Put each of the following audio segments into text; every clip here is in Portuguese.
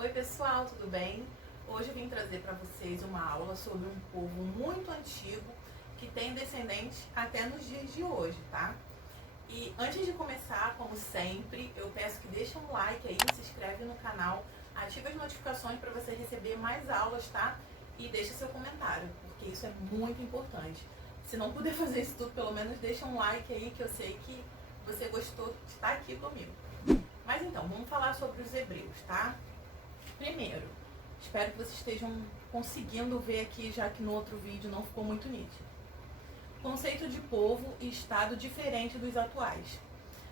Oi pessoal, tudo bem? Hoje eu vim trazer para vocês uma aula sobre um povo muito antigo que tem descendentes até nos dias de hoje, tá? E antes de começar, como sempre, eu peço que deixe um like aí, se inscreve no canal, ative as notificações para você receber mais aulas, tá? E deixe seu comentário, porque isso é muito importante. Se não puder fazer isso tudo, pelo menos deixa um like aí, que eu sei que você gostou de estar aqui comigo. Mas então, vamos falar sobre os hebreus, tá? Primeiro, espero que vocês estejam conseguindo ver aqui, já que no outro vídeo não ficou muito nítido. Conceito de povo e estado diferente dos atuais.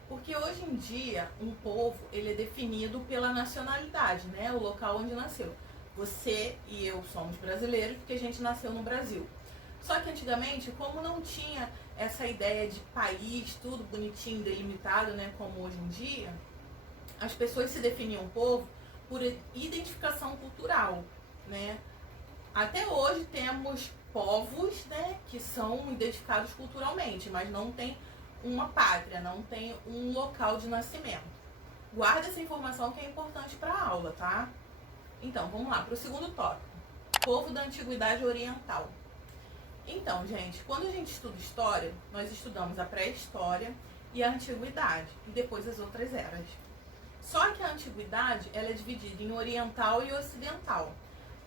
Porque hoje em dia, um povo, ele é definido pela nacionalidade, né? O local onde nasceu. Você e eu somos brasileiros porque a gente nasceu no Brasil. Só que antigamente, como não tinha essa ideia de país, tudo bonitinho, delimitado, né? Como hoje em dia, as pessoas se definiam povo por identificação cultural, né? Até hoje temos povos, né, que são identificados culturalmente, mas não tem uma pátria, não tem um local de nascimento. Guarda essa informação que é importante para a aula, tá? Então, vamos lá para o segundo tópico. Povo da Antiguidade Oriental. Então, gente, quando a gente estuda história, nós estudamos a pré-história e a antiguidade, e depois as outras eras. Só que a antiguidade, ela é dividida em oriental e ocidental.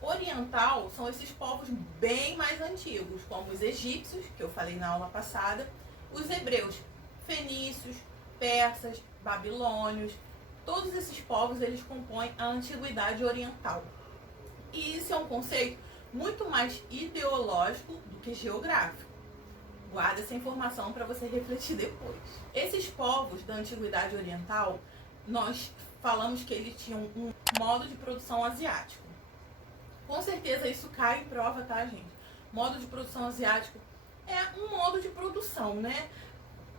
Oriental são esses povos bem mais antigos, como os egípcios, que eu falei na aula passada, os hebreus, fenícios, persas, babilônios. Todos esses povos, eles compõem a antiguidade oriental. E isso é um conceito muito mais ideológico do que geográfico. Guarda essa informação para você refletir depois. Esses povos da antiguidade oriental, nós falamos que eles tinham um modo de produção asiático. Com certeza isso cai em prova, tá, gente? Modo de produção asiático é um modo de produção, né?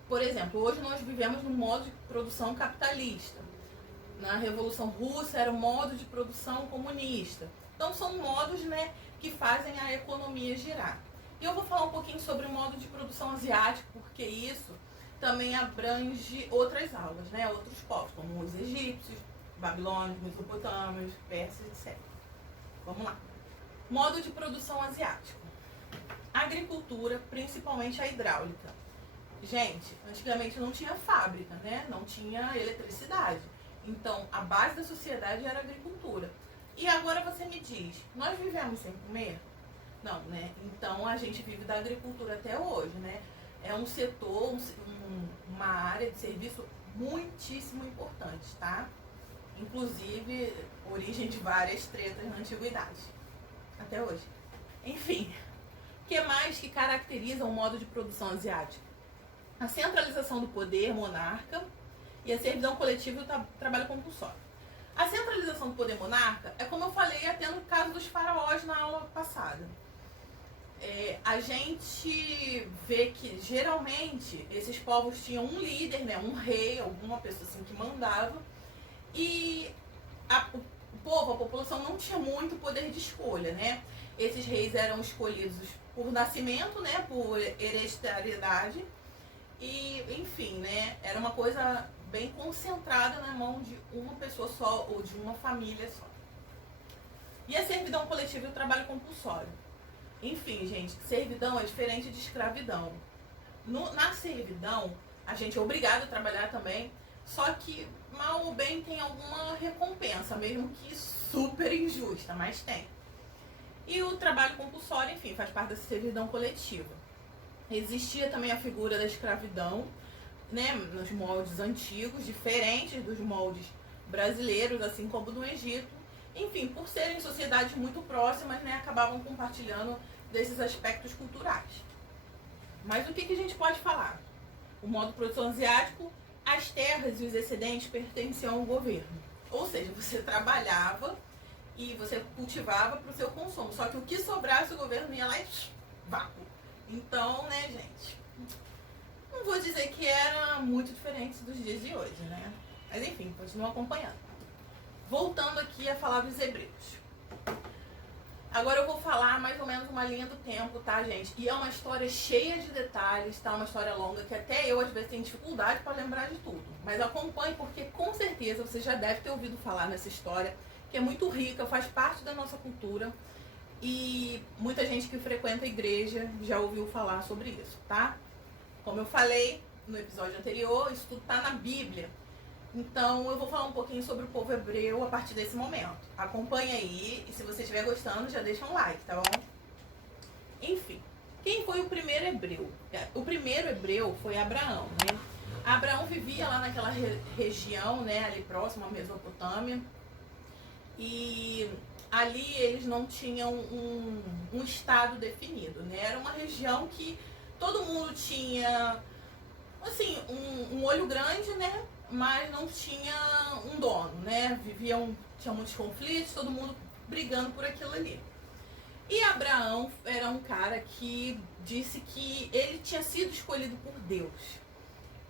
Por exemplo, hoje nós vivemos num modo de produção capitalista. Na Revolução Russa era um modo de produção comunista. Então são modos, né, que fazem a economia girar. E eu vou falar um pouquinho sobre o modo de produção asiático, porque isso também abrange outras aulas, né? Outros povos, como os egípcios, babilônios, mesopotâmios, persas, etc. Vamos lá. Modo de produção asiático. Agricultura, principalmente a hidráulica. Gente, antigamente não tinha fábrica, né? Não tinha eletricidade. Então, a base da sociedade era a agricultura. E agora você me diz, nós vivemos sem comer? Não, né? Então, a gente vive da agricultura até hoje, né? É um setor, uma área de serviço muitíssimo importante, tá? Inclusive, origem de várias tretas na antiguidade, até hoje. Enfim, o que mais que caracteriza o modo de produção asiático? A centralização do poder monarca e a servidão coletiva e o trabalho compulsório. A centralização do poder monarca é como eu falei até no caso dos faraós na aula passada. A gente vê que geralmente esses povos tinham um líder, né, um rei, alguma pessoa assim que mandava, e o povo, a população não tinha muito poder de escolha, né? Esses reis eram escolhidos por nascimento, né, por hereditariedade, e enfim, né, era uma coisa bem concentrada na mão de uma pessoa só ou de uma família só. E a servidão coletiva e o trabalho compulsório. Enfim, gente, servidão é diferente de escravidão. Na servidão, a gente é obrigado a trabalhar também, só que mal ou bem tem alguma recompensa, mesmo que super injusta, mas tem. E o trabalho compulsório, enfim, faz parte da servidão coletiva. Existia também a figura da escravidão, né, nos moldes antigos, diferentes dos moldes brasileiros, assim como no Egito. Enfim, por serem sociedades muito próximas, né, acabavam compartilhando desses aspectos culturais. Mas o que a gente pode falar? O modo de produção asiático, as terras e os excedentes pertenciam ao governo. Ou seja, você trabalhava e você cultivava para o seu consumo. Só que o que sobrasse o governo ia lá e vácuo. Então, né, gente, não vou dizer que era muito diferente dos dias de hoje, né? Mas enfim, continua acompanhando. Voltando aqui a falar dos hebreus. Agora eu vou falar mais ou menos uma linha do tempo, tá, gente? E é uma história cheia de detalhes, tá? Uma história longa que até eu, às vezes, tenho dificuldade para lembrar de tudo. Mas acompanhe, porque com certeza você já deve ter ouvido falar nessa história que é muito rica, faz parte da nossa cultura. E muita gente que frequenta a igreja já ouviu falar sobre isso, tá? Como eu falei no episódio anterior, isso tudo tá na Bíblia. Então eu vou falar um pouquinho sobre o povo hebreu a partir desse momento. Acompanha aí e se você estiver gostando, já deixa um like, tá bom? Enfim, quem foi o primeiro hebreu? O primeiro hebreu foi Abraão, né? Abraão vivia lá naquela região, né, ali próximo à Mesopotâmia. E ali eles não tinham um estado definido, né? Era uma região que todo mundo tinha, assim, um olho grande, né? Mas não tinha um dono, né? Tinha muitos conflitos, todo mundo brigando por aquilo ali. E Abraão era um cara que disse que ele tinha sido escolhido por Deus.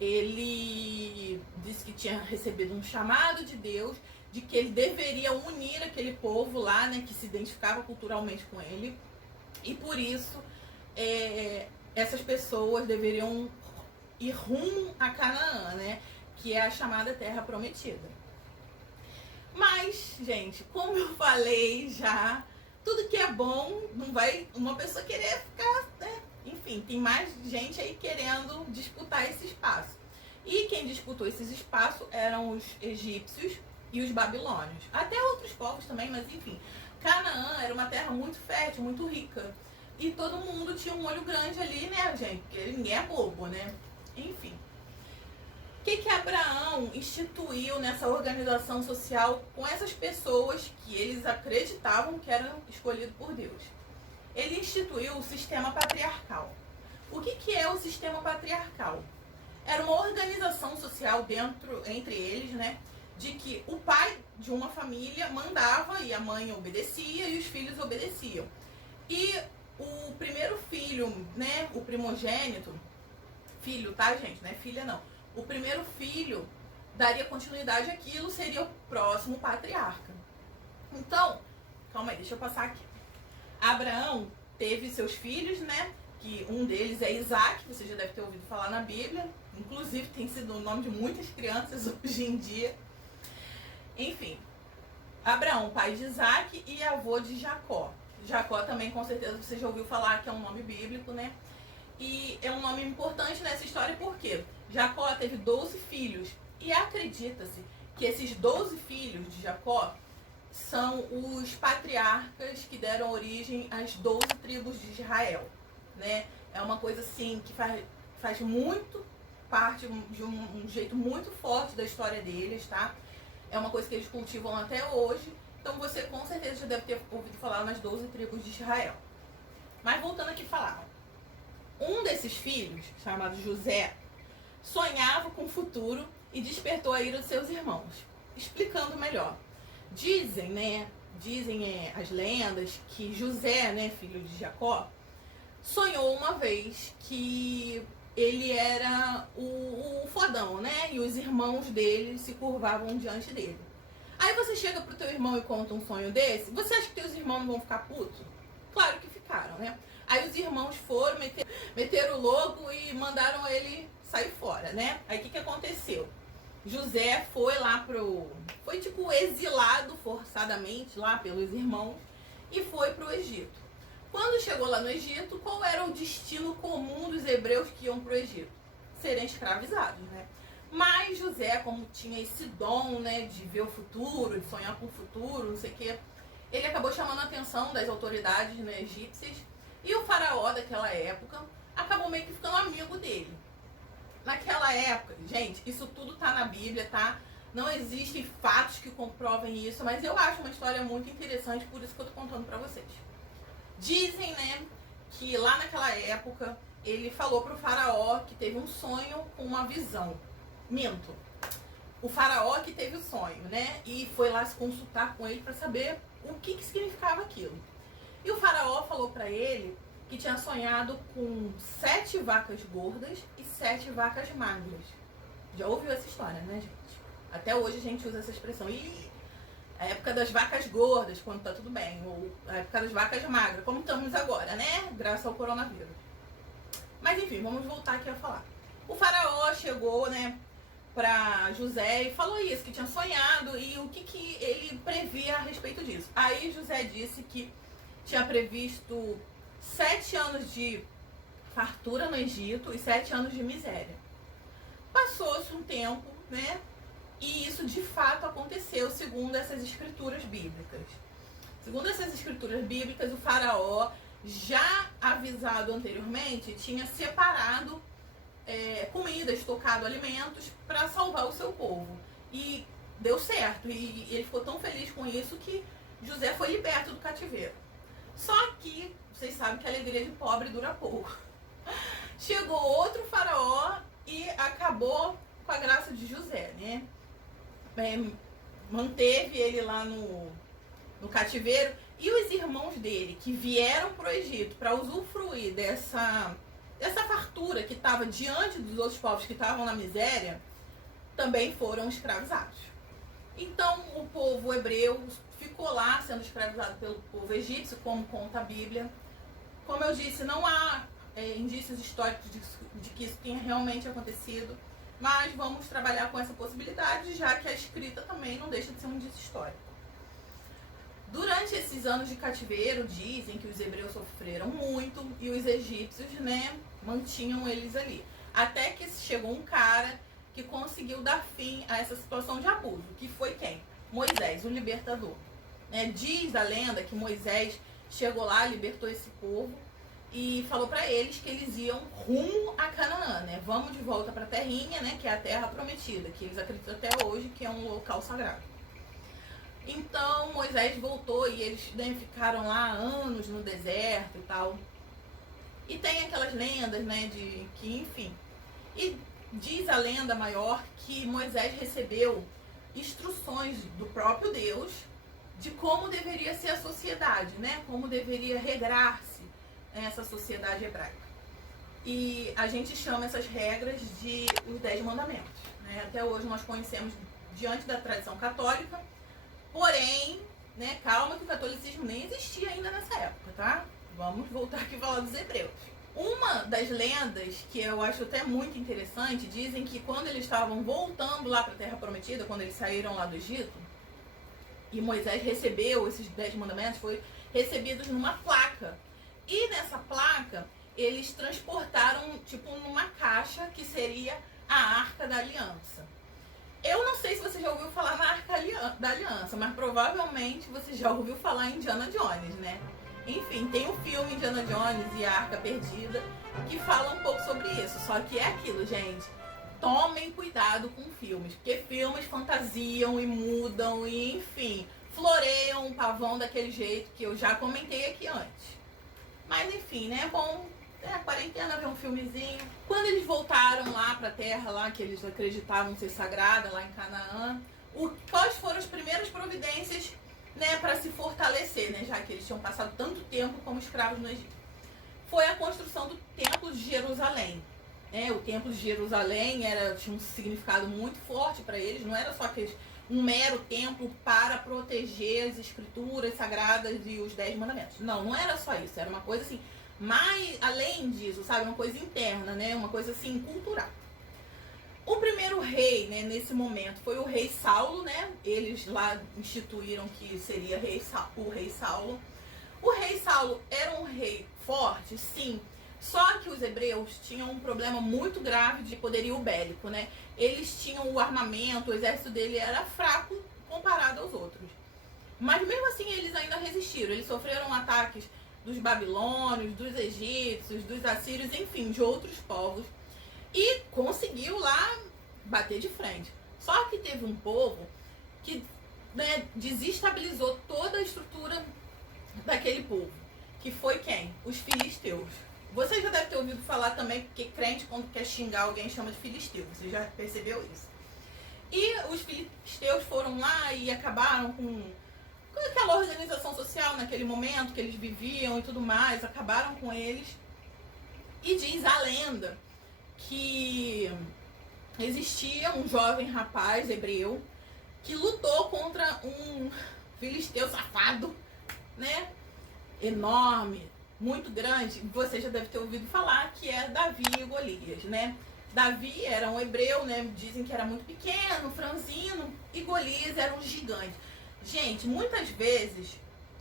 Ele disse que tinha recebido um chamado de Deus, de que ele deveria unir aquele povo lá, né, que se identificava culturalmente com ele. E por isso, essas pessoas deveriam ir rumo a Canaã, né, que é a chamada Terra Prometida. Mas, gente, como eu falei já, tudo que é bom não vai uma pessoa querer ficar, né? Enfim, tem mais gente aí querendo disputar esse espaço. E quem disputou esses espaços eram os egípcios e os babilônios. Até outros povos também, mas enfim. Canaã era uma terra muito fértil, muito rica. E todo mundo tinha um olho grande ali, né, gente? Porque ninguém é bobo, né? Enfim. O que Abraão instituiu nessa organização social com essas pessoas que eles acreditavam que eram escolhidos por Deus? Ele instituiu o sistema patriarcal. O que é o sistema patriarcal? Era uma organização social entre eles, né? De que o pai de uma família mandava e a mãe obedecia e os filhos obedeciam. E o primeiro filho, né? O primogênito, filho, tá, gente? Não é filha, não. O primeiro filho daria continuidade àquilo, seria o próximo patriarca. Então, calma aí, deixa eu passar aqui. Abraão teve seus filhos, né? Que um deles é Isaac, você já deve ter ouvido falar na Bíblia. Inclusive tem sido o nome de muitas crianças hoje em dia. Enfim, Abraão, pai de Isaac e avô de Jacó. Jacó também, com certeza, você já ouviu falar que é um nome bíblico, né? E é um nome importante nessa história porque Jacó teve 12 filhos. E acredita-se que esses 12 filhos de Jacó são os patriarcas que deram origem às 12 tribos de Israel, né? É uma coisa assim que faz muito parte de um jeito muito forte da história deles, tá? É uma coisa que eles cultivam até hoje. Então você com certeza já deve ter ouvido falar nas 12 tribos de Israel. Mas voltando aqui a falar. Um desses filhos, chamado José, sonhava com o futuro e despertou a ira de seus irmãos. Explicando melhor. Dizem as lendas que José, né, filho de Jacó, sonhou uma vez que ele era o fodão, né? E os irmãos dele se curvavam diante dele. Aí você chega pro teu irmão e conta um sonho desse, você acha que teus irmãos não vão ficar putos? Claro que ficaram, né? Aí os irmãos foram, meteram o louco e mandaram ele sair fora, né? Aí o que aconteceu? José foi lá foi tipo exilado forçadamente lá pelos irmãos e foi pro Egito. Quando chegou lá no Egito, qual era o destino comum dos hebreus que iam pro Egito? Serem escravizados, né? Mas José, como tinha esse dom, né, de ver o futuro, de sonhar com o futuro, não sei o quê, ele acabou chamando a atenção das autoridades, né, egípcias, e o faraó daquela época acabou meio que ficando amigo dele. Naquela época, gente, isso tudo tá na Bíblia, tá? Não existem fatos que comprovem isso, mas eu acho uma história muito interessante, por isso que eu tô contando pra vocês. Dizem, né, que lá naquela época ele falou pro faraó que teve um sonho com uma visão. Minto. O faraó que teve o sonho, né? E foi lá se consultar com ele para saber o que significava aquilo. E o faraó falou para ele que tinha sonhado com 7 vacas gordas e 7 vacas magras. Já ouviu essa história, né, gente? Até hoje a gente usa essa expressão. E a época das vacas gordas, quando tá tudo bem. Ou a época das vacas magras, como estamos agora, né? Graças ao coronavírus. Mas enfim, vamos voltar aqui a falar. O faraó chegou, né, para José e falou isso, que tinha sonhado e o que ele previa a respeito disso. Aí José disse que tinha previsto 7 anos de fartura no Egito e 7 anos de miséria. Passou-se um tempo, né? E isso de fato aconteceu segundo essas escrituras bíblicas. Segundo essas escrituras bíblicas, o faraó, já avisado anteriormente, tinha separado comida, estocado alimentos para salvar o seu povo. E deu certo. E ele ficou tão feliz com isso que José foi liberto do cativeiro. Só que, vocês sabem que a alegria de pobre dura pouco. Chegou outro faraó e acabou com a graça de José, né? Manteve ele lá no cativeiro. E os irmãos dele, que vieram para o Egito para usufruir dessa fartura que estava diante dos outros povos que estavam na miséria, também foram escravizados. Então o povo hebreu ficou lá sendo escravizado pelo povo egípcio, como conta a Bíblia. Como eu disse, não há indícios históricos de que isso tenha realmente acontecido, mas vamos trabalhar com essa possibilidade, já que a escrita também não deixa de ser um indício histórico. Durante esses anos de cativeiro, dizem que os hebreus sofreram muito e os egípcios, né, mantinham eles ali. Até que chegou um cara que conseguiu dar fim a essa situação de abuso, que foi quem? Moisés, o libertador. Diz a lenda que Moisés chegou lá, libertou esse povo e falou para eles que eles iam rumo a Canaã, né? Vamos de volta para a terrinha, né, que é a terra prometida, que eles acreditam até hoje que é um local sagrado. Então Moisés voltou e eles ficaram lá anos no deserto e tal. E tem aquelas lendas, né, de que, enfim. E diz a lenda maior que Moisés recebeu instruções do próprio Deus de como deveria ser a sociedade, né? Como deveria regrar-se essa sociedade hebraica. E a gente chama essas regras de os 10 mandamentos, né? Até hoje nós conhecemos diante da tradição católica. Porém, né, calma que o catolicismo nem existia ainda nessa época, tá? Vamos voltar aqui a falar dos hebreus. Uma das lendas, que eu acho até muito interessante, dizem que quando eles estavam voltando lá para a Terra Prometida, quando eles saíram lá do Egito, e Moisés recebeu esses 10 mandamentos, foi recebidos numa placa. E nessa placa, eles transportaram, tipo, numa caixa que seria a Arca da Aliança. Eu não sei se você já ouviu falar na Arca da Aliança, mas provavelmente você já ouviu falar em Indiana Jones, né? Enfim, tem o filme Indiana Jones e a Arca Perdida, que fala um pouco sobre isso. Só que é aquilo, gente. Tomem cuidado com filmes, porque filmes fantasiam e mudam e, enfim, floreiam um pavão daquele jeito que eu já comentei aqui antes. Mas, enfim, né? É bom, a quarentena, ver um filmezinho. Quando eles voltaram lá pra terra, lá que eles acreditavam ser sagrada, lá em Canaã, quais foram as primeiras providências, né, para se fortalecer, né, já que eles tinham passado tanto tempo como escravos no Egito? Foi a construção do Templo de Jerusalém. O Templo de Jerusalém tinha um significado muito forte para eles, não era só um mero templo para proteger as escrituras sagradas e os 10 mandamentos. Não era só isso, era uma coisa assim, mas além disso, sabe, uma coisa interna, né, uma coisa assim, cultural. O primeiro rei, né, nesse momento, foi o rei Saulo, né? Eles lá instituíram que seria o rei Saulo. O rei Saulo era um rei forte, sim, só que os hebreus tinham um problema muito grave de poderio bélico, né? Eles tinham o armamento, o exército dele era fraco comparado aos outros. Mas mesmo assim eles ainda resistiram, eles sofreram ataques dos babilônios, dos egípcios, dos assírios, enfim, de outros povos. E conseguiu lá bater de frente. Só que teve um povo que, né, desestabilizou toda a estrutura daquele povo. Que foi quem? Os filisteus. Você já deve ter ouvido falar também, porque crente, quando quer xingar alguém, chama de filisteu. Você já percebeu isso? E os filisteus foram lá e acabaram com aquela organização social naquele momento que eles viviam e tudo mais. Acabaram com eles. E diz a lenda que existia um jovem rapaz hebreu que lutou contra um filisteu safado, né? Enorme, muito grande. Você já deve ter ouvido falar que é Davi e Golias, né? Davi era um hebreu, né? Dizem que era muito pequeno, franzino, e Golias era um gigante. Gente, muitas vezes,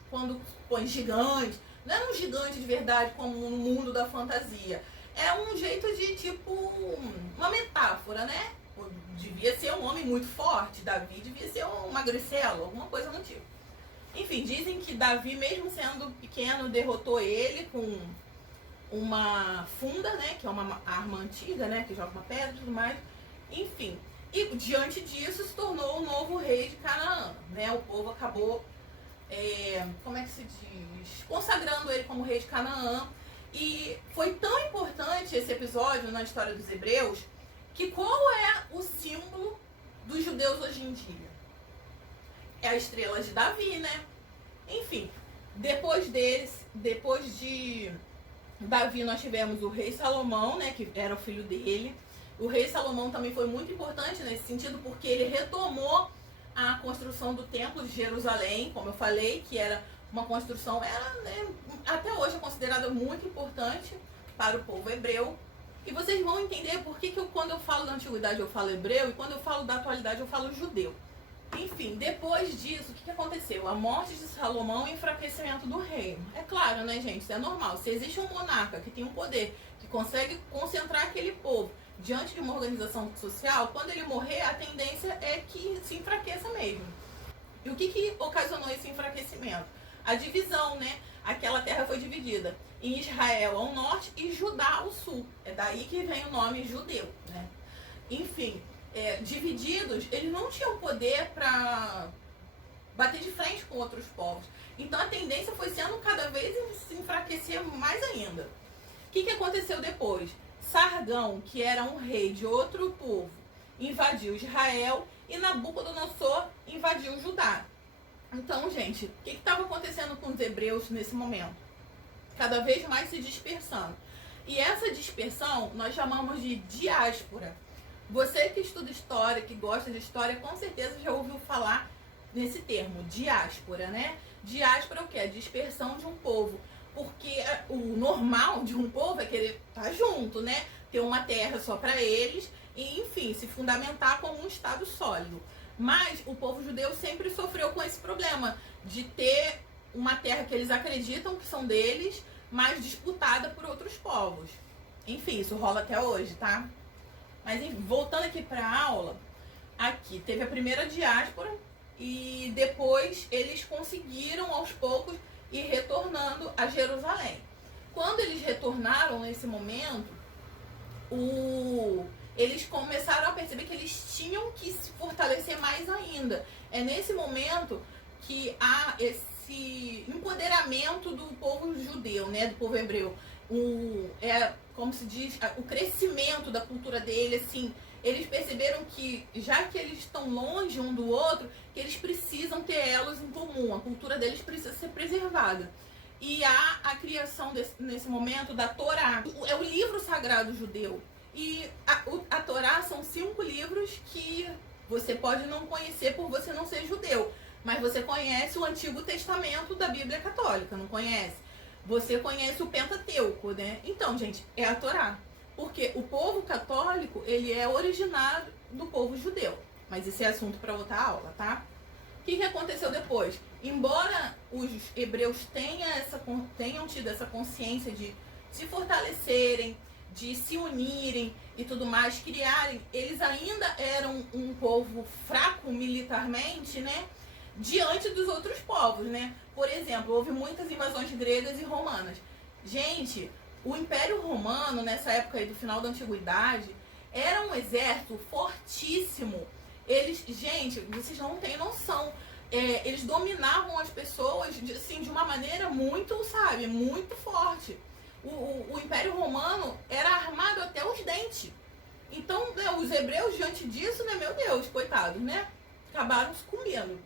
quando põe gigante, não é um gigante de verdade como no mundo da fantasia. É um jeito de, tipo, uma metáfora, né? Devia ser um homem muito forte, Davi devia ser um magricelo, alguma coisa do tipo. Enfim, dizem que Davi, mesmo sendo pequeno, derrotou ele com uma funda, né? Que é uma arma antiga, né? Que joga uma pedra e tudo mais. Enfim, e diante disso se tornou o novo rei de Canaã, né? O povo acabou, como é que se diz? Consagrando ele como rei de Canaã. E foi tão importante esse episódio na história dos hebreus, que qual é o símbolo dos judeus hoje em dia? É a estrela de Davi, né? Enfim, depois de Davi, nós tivemos o rei Salomão, né, que era o filho dele. O rei Salomão também foi muito importante nesse sentido, porque ele retomou a construção do templo de Jerusalém, como eu falei, que era uma construção, né, até hoje é considerada muito importante para o povo hebreu. E vocês vão entender por que quando eu falo da antiguidade eu falo hebreu e quando eu falo da atualidade eu falo judeu. Enfim, depois disso, o que aconteceu? A morte de Salomão e o enfraquecimento do reino. É claro, né, gente? Isso é normal. Se existe um monarca que tem um poder, que consegue concentrar aquele povo diante de uma organização social, quando ele morrer, a tendência é que se enfraqueça mesmo. E o que ocasionou esse enfraquecimento? A divisão, né? Aquela terra foi dividida em Israel ao norte e Judá ao sul. É daí que vem o nome judeu, né? Enfim, divididos, eles não tinham poder para bater de frente com outros povos. Então a tendência foi sendo cada vez se enfraquecer mais ainda. O que aconteceu depois? Sargão, que era um rei de outro povo, invadiu Israel e Nabucodonosor invadiu Judá. Então, gente, o que estava acontecendo com os hebreus nesse momento? Cada vez mais se dispersando. E essa dispersão nós chamamos de diáspora. Você que estuda história, que gosta de história, com certeza já ouviu falar nesse termo, diáspora, né? Diáspora é o quê? A dispersão de um povo. Porque o normal de um povo é querer estar junto, né? Ter uma terra só para eles e, enfim, se fundamentar como um estado sólido. Mas o povo judeu sempre sofreu com esse problema de ter uma terra que eles acreditam que são deles, mas disputada por outros povos. Enfim, isso rola até hoje, tá? Mas voltando aqui para a aula, aqui teve a primeira diáspora e depois eles conseguiram aos poucos ir retornando a Jerusalém. Quando eles retornaram nesse momento, eles começaram a perceber que eles tinham que se fortalecer mais ainda. É nesse momento que há esse empoderamento do povo judeu, né, do povo hebreu. Como se diz, o crescimento da cultura dele, assim, eles perceberam que, já que eles estão longe um do outro, que eles precisam ter elos em comum, a cultura deles precisa ser preservada. E há a criação nesse momento da Torá, é o livro sagrado judeu. E a Torá são 5 livros que você pode não conhecer por você não ser judeu, mas você conhece o Antigo Testamento da Bíblia Católica, não conhece? Você conhece o Pentateuco, né? Então, gente, é a Torá. Porque o povo católico, ele é originário do povo judeu. Mas esse é assunto para outra aula, tá? O que aconteceu depois? Embora os hebreus tenham tido essa consciência de se fortalecerem, de se unirem e tudo mais, criarem, eles ainda eram um povo fraco militarmente, né? Diante dos outros povos, né? Por exemplo, houve muitas invasões gregas e romanas. Gente, o Império Romano, nessa época aí do final da Antiguidade, era um exército fortíssimo. Gente, vocês não têm noção. Eles dominavam as pessoas assim, de uma maneira muito, sabe, muito forte. O Império Romano era armado até os dentes. Então, né, os hebreus, diante disso, né, meu Deus, coitados, né? Acabaram se comendo.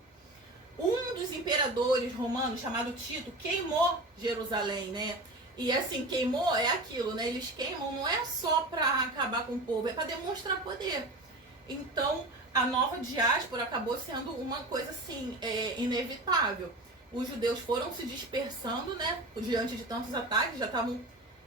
Um dos imperadores romanos, chamado Tito, queimou Jerusalém, né? E assim, queimou é aquilo, né? Eles queimam não é só para acabar com o povo, é para demonstrar poder. Então, a nova diáspora acabou sendo uma coisa assim, inevitável. Os judeus foram se dispersando, né? Diante de tantos ataques, já estavam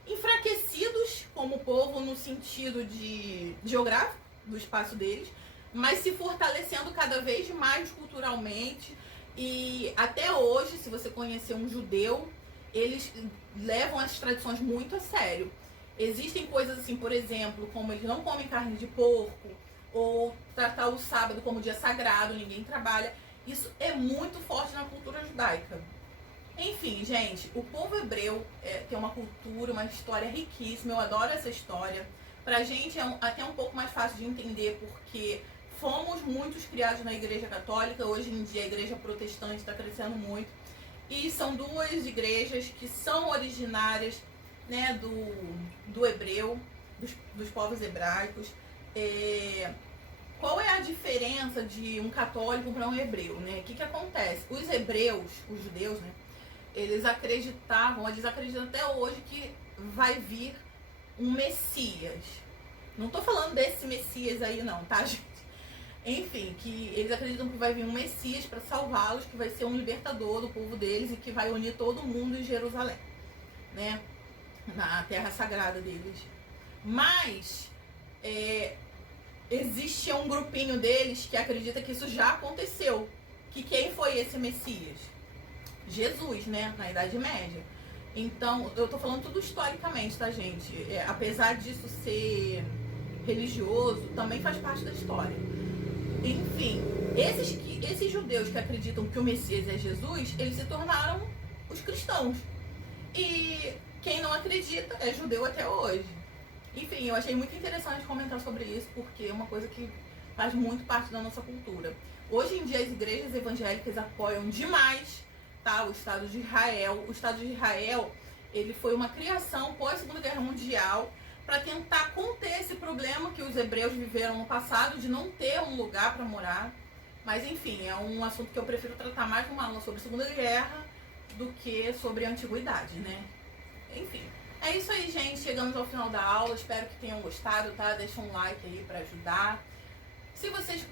enfraquecidos como povo no sentido de geográfico do espaço deles, mas se fortalecendo cada vez mais culturalmente. E até hoje, se você conhecer um judeu, eles levam as tradições muito a sério. Existem coisas assim, por exemplo, como eles não comem carne de porco, ou tratar o sábado como dia sagrado, ninguém trabalha. Isso é muito forte na cultura judaica. Enfim, gente, o povo hebreu tem uma cultura, uma história riquíssima. Eu adoro essa história. Pra gente é até um pouco mais fácil de entender, porque fomos muitos criados na igreja católica. Hoje em dia a igreja protestante está crescendo muito. E são duas igrejas que são originárias, né, do hebreu, dos povos hebraicos. Qual é a diferença de um católico para um hebreu, né? O que acontece? Os hebreus, os judeus, né? Eles acreditam até hoje que vai vir um Messias. Não tô falando desse Messias aí não, tá, gente? Enfim, que eles acreditam que vai vir um Messias para salvá-los, que vai ser um libertador do povo deles e que vai unir todo mundo em Jerusalém, né? Na terra sagrada deles. Mas existe um grupinho deles que acredita que isso já aconteceu. Que quem foi esse Messias? Jesus, né? Na Idade Média. Então, eu tô falando tudo historicamente, tá, gente? Apesar disso ser religioso, também faz parte da história. Enfim, esses judeus que acreditam que o Messias é Jesus, eles se tornaram os cristãos. E quem não acredita é judeu até hoje. Enfim, eu achei muito interessante comentar sobre isso, porque é uma coisa que faz muito parte da nossa cultura. Hoje em dia as igrejas evangélicas apoiam demais, tá, o Estado de Israel. O Estado de Israel, ele foi uma criação pós-Segunda Guerra Mundial para tentar conter esse problema que os hebreus viveram no passado de não ter um lugar para morar. Mas enfim, é um assunto que eu prefiro tratar mais numa aula sobre a Segunda Guerra do que sobre a Antiguidade, né? Enfim, é isso aí, gente. Chegamos ao final da aula. Espero que tenham gostado, tá? Deixa um like aí para ajudar. Se vocês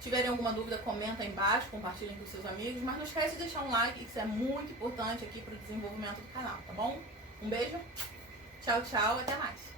tiverem alguma dúvida, comenta aí embaixo, compartilhem com seus amigos. Mas não esquece de deixar um like, isso é muito importante aqui para o desenvolvimento do canal, tá bom? Um beijo, tchau, tchau, até mais.